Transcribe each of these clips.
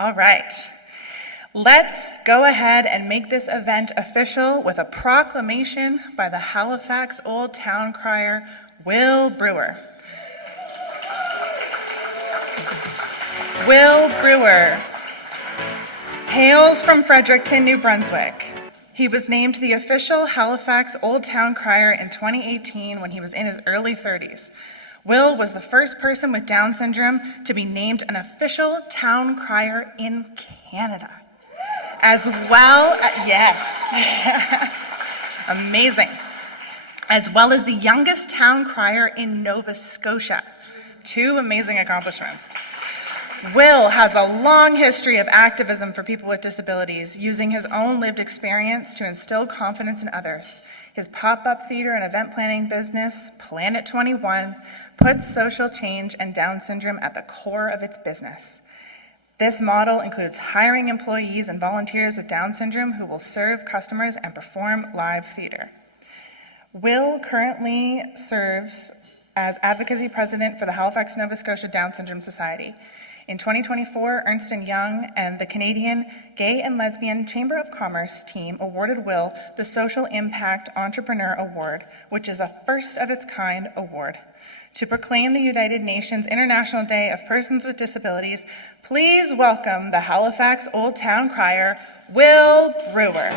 All right. Let's go ahead and make this event official with a proclamation by the Halifax Old Town Crier, Will Brewer. Will Brewer hails from Fredericton, New Brunswick. He was named the official Halifax Old Town Crier in 2018 when he was in his early 30s. Will was the first person with Down syndrome to be named an official town crier in Canada. As well, yes, amazing. As well as the youngest town crier in Nova Scotia. Two amazing accomplishments. Will has a long history of activism for people with disabilities, using his own lived experience to instill confidence in others. His pop-up theater and event planning business, Planet 21, puts social change and Down syndrome at the core of its business. This model includes hiring employees and volunteers with Down syndrome who will serve customers and perform live theater. Will currently serves as advocacy president for the Halifax Nova Scotia Down Syndrome Society. In 2024, Ernst & Young and the Canadian Gay and Lesbian Chamber of Commerce team awarded Will the Social Impact Entrepreneur Award, which is a first-of-its-kind award. To proclaim the United Nations International Day of Persons with Disabilities, please welcome the Halifax Old Town Crier, Will Brewer.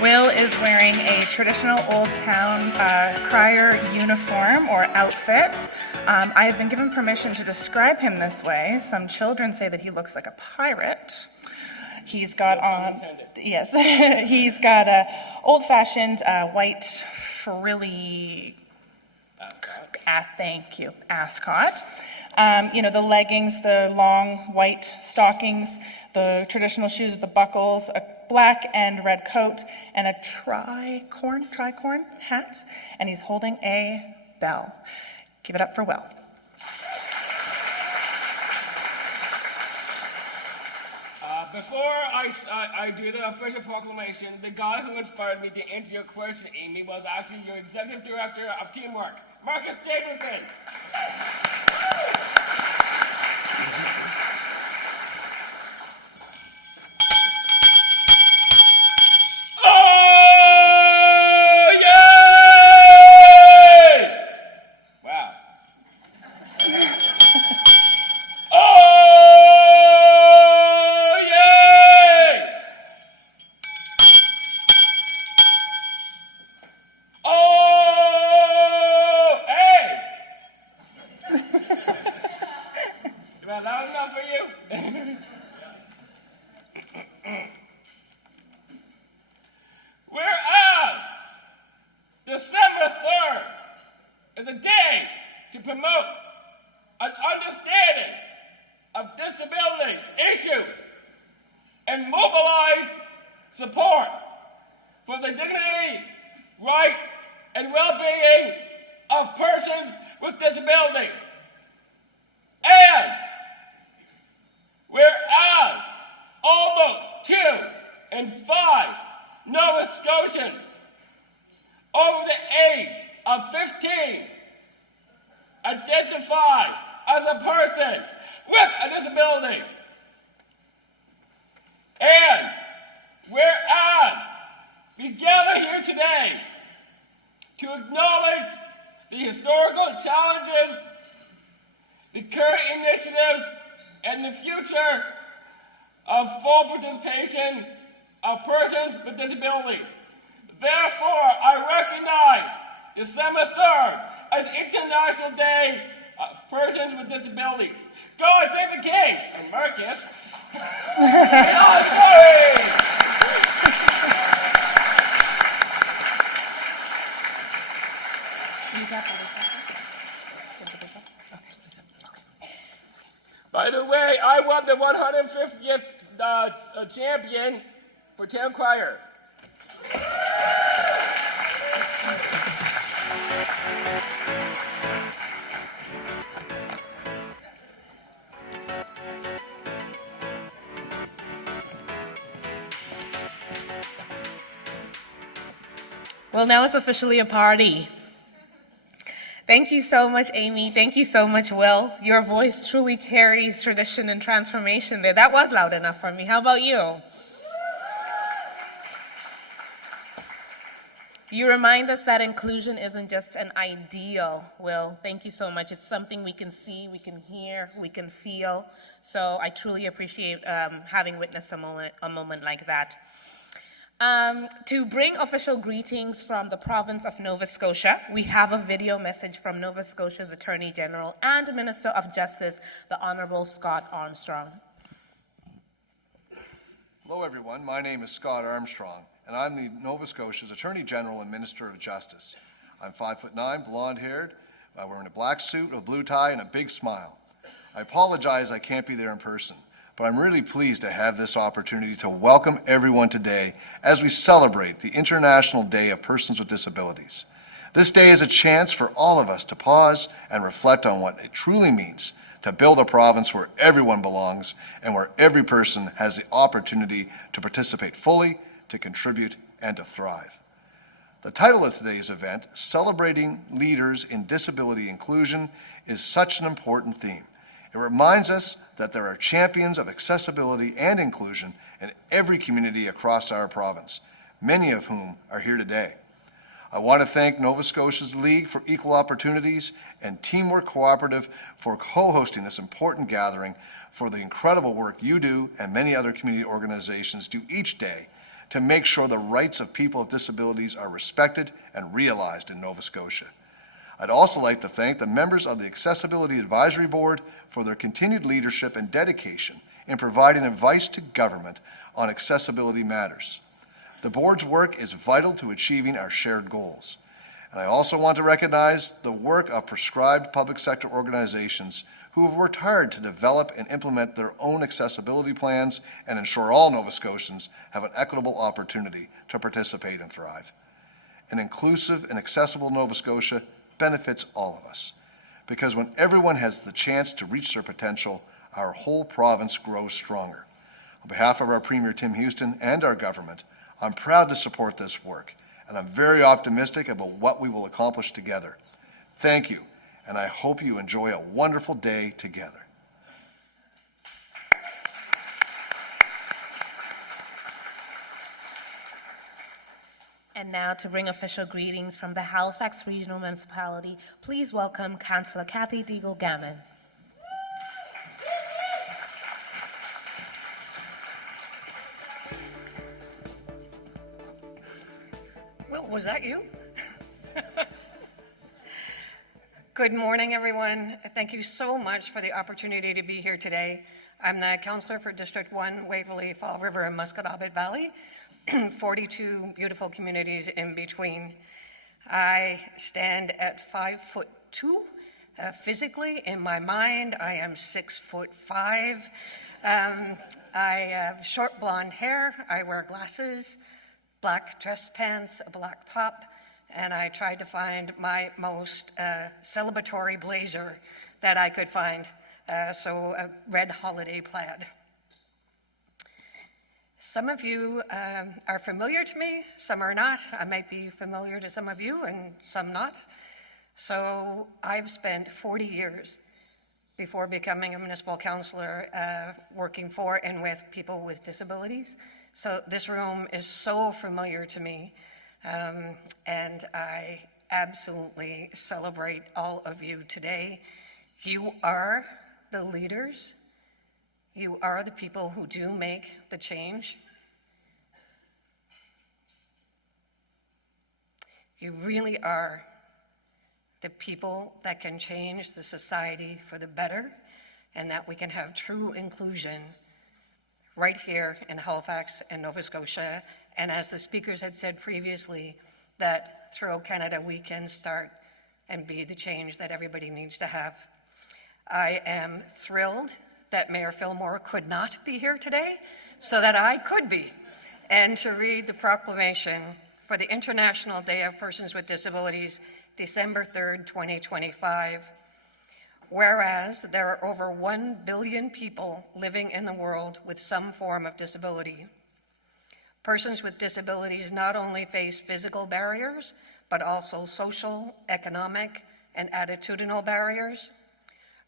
Will is wearing a traditional Old Town Crier uniform or outfit. I have been given permission to describe him this way. Some children say that he looks like a pirate. He's got on, yes, he's got a old-fashioned white frilly, thank you, ascot. The leggings, the long white stockings, the traditional shoes with the buckles, a black and red coat, and a tricorn hat, and he's holding a bell. Give it up for Will. Before I do the official proclamation, the guy who inspired me to answer your question, Amy, was actually your Executive Director of Teamwork, Marcus Davidson. Identify as a person with a disability. And whereas we gather here today to acknowledge the historical challenges, the current initiatives, and the future of full participation of persons with disabilities. Therefore, I recognize December 3rd as International Day of Persons with Disabilities. God save the King! And Marcus. By the way, I won the 150th champion for Town Crier. Well, now it's officially a party. Thank you so much, Amy. Thank you so much, Will. Your voice truly carries tradition and transformation there. That was loud enough for me. How about you? You remind us that inclusion isn't just an ideal, Will. Thank you so much. It's something we can see, we can hear, we can feel. So I truly appreciate having witnessed a moment like that. To bring official greetings from the Province of Nova Scotia, we have a video message from Nova Scotia's Attorney General and Minister of Justice, the Honourable Scott Armstrong. Hello everyone, my name is Scott Armstrong, and I'm the Nova Scotia's Attorney General and Minister of Justice. I'm 5'9", blonde-haired, wearing a black suit, a blue tie, and a big smile. I apologize I can't be there in person, but I'm really pleased to have this opportunity to welcome everyone today as we celebrate the International Day of Persons with Disabilities. This day is a chance for all of us to pause and reflect on what it truly means to build a province where everyone belongs and where every person has the opportunity to participate fully, to contribute, and to thrive. The title of today's event, Celebrating Leaders in Disability Inclusion, is such an important theme. It reminds us that there are champions of accessibility and inclusion in every community across our province, many of whom are here today. I want to thank Nova Scotia's League for Equal Opportunities and Teamwork Cooperative for co-hosting this important gathering, for the incredible work you do and many other community organizations do each day to make sure the rights of people with disabilities are respected and realized in Nova Scotia. I'd also like to thank the members of the Accessibility Advisory Board for their continued leadership and dedication in providing advice to government on accessibility matters. The board's work is vital to achieving our shared goals. And I also want to recognize the work of prescribed public sector organizations who have worked hard to develop and implement their own accessibility plans and ensure all Nova Scotians have an equitable opportunity to participate and thrive. An inclusive and accessible Nova Scotia benefits all of us, because when everyone has the chance to reach their potential, our whole province grows stronger. On behalf of our Premier Tim Houston and our government, I'm proud to support this work, and I'm very optimistic about what we will accomplish together. Thank you, and I hope you enjoy a wonderful day together. And now to bring official greetings from the Halifax Regional Municipality, please welcome Councillor Cathy Deagle Gammon. Well, was that you? Good morning, everyone. Thank you so much for the opportunity to be here today. I'm the councillor for District 1, Waverley, Fall River, and Musquodoboit Valley, 42 beautiful communities in between. I stand at 5'2". Physically, in my mind, I am 6'5". I have short blonde hair, I wear glasses, black dress pants, a black top, and I tried to find my most celebratory blazer that I could find, so a red holiday plaid. Some of you are familiar to me, some are not. I might be familiar to some of you and some not. So I've spent 40 years before becoming a municipal councillor working for and with people with disabilities. So this room is so familiar to me, and I absolutely celebrate all of you today. You are the leaders. You are the people who do make the change. You really are the people that can change the society for the better, and that we can have true inclusion right here in Halifax and Nova Scotia. And as the speakers had said previously, that throughout Canada we can start and be the change that everybody needs to have. I am thrilled that Mayor Fillmore could not be here today so that I could be, and to read the proclamation for the International Day of Persons with Disabilities, December 3rd, 2025. Whereas there are over 1 billion people living in the world with some form of disability, Persons with disabilities not only face physical barriers, but also social, economic, and attitudinal barriers.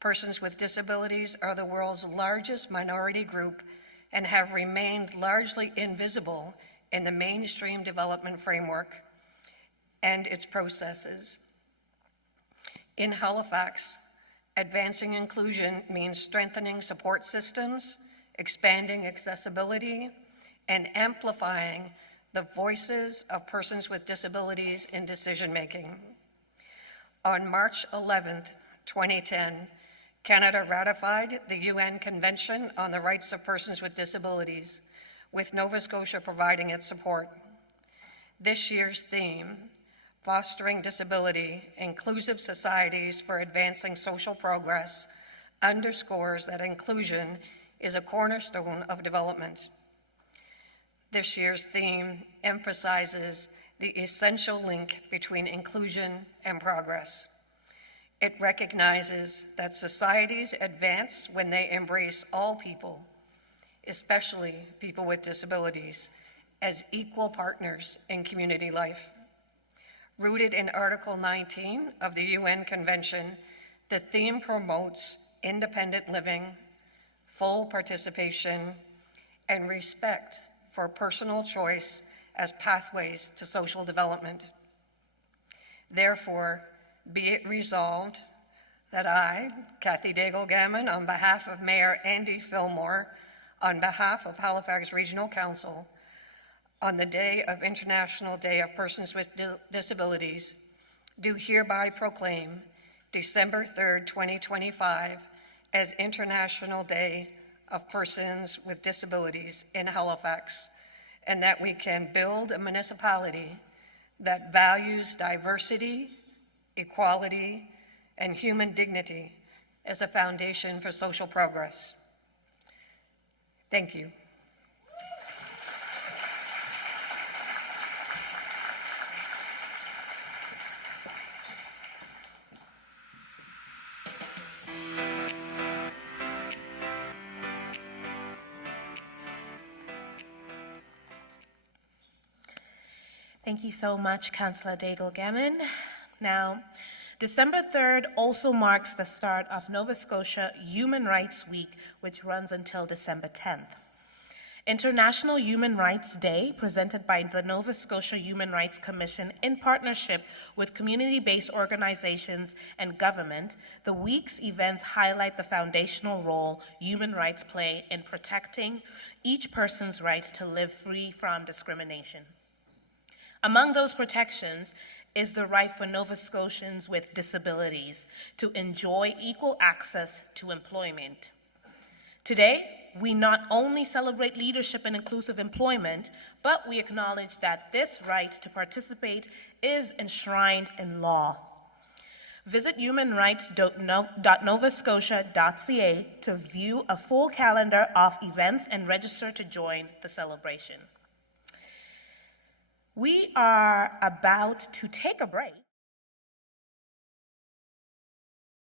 Persons with disabilities are the world's largest minority group and have remained largely invisible in the mainstream development framework and its processes. In Halifax, advancing inclusion means strengthening support systems, expanding accessibility, and amplifying the voices of persons with disabilities in decision-making. On March 11th, 2010, Canada ratified the UN Convention on the Rights of Persons with Disabilities, with Nova Scotia providing its support. This year's theme, Fostering Disability, Inclusive Societies for Advancing Social Progress, underscores that inclusion is a cornerstone of development. This year's theme emphasizes the essential link between inclusion and progress. It recognizes that societies advance when they embrace all people, especially people with disabilities, as equal partners in community life. Rooted in Article 19 of the UN Convention, the theme promotes independent living, full participation, and respect for personal choice as pathways to social development. Therefore, be it resolved that I, Cathy Deagle Gammon, on behalf of Mayor Andy Fillmore, on behalf of Halifax Regional Council, on the day of International Day of Persons with Disabilities, do hereby proclaim December 3rd, 2025 as International Day of Persons with Disabilities in Halifax, and that we can build a municipality that values diversity, equality, and human dignity as a foundation for social progress. Thank you. Thank you so much, Councillor Deagle Gammon. Now, December 3rd also marks the start of Nova Scotia Human Rights Week, which runs until December 10th. International Human Rights Day, presented by the Nova Scotia Human Rights Commission in partnership with community-based organizations and government, the week's events highlight the foundational role human rights play in protecting each person's right to live free from discrimination. Among those protections is the right for Nova Scotians with disabilities to enjoy equal access to employment. Today, we not only celebrate leadership in inclusive employment, but we acknowledge that this right to participate is enshrined in law. Visit humanrights.novascotia.ca to view a full calendar of events and register to join the celebration. We are about to take a break.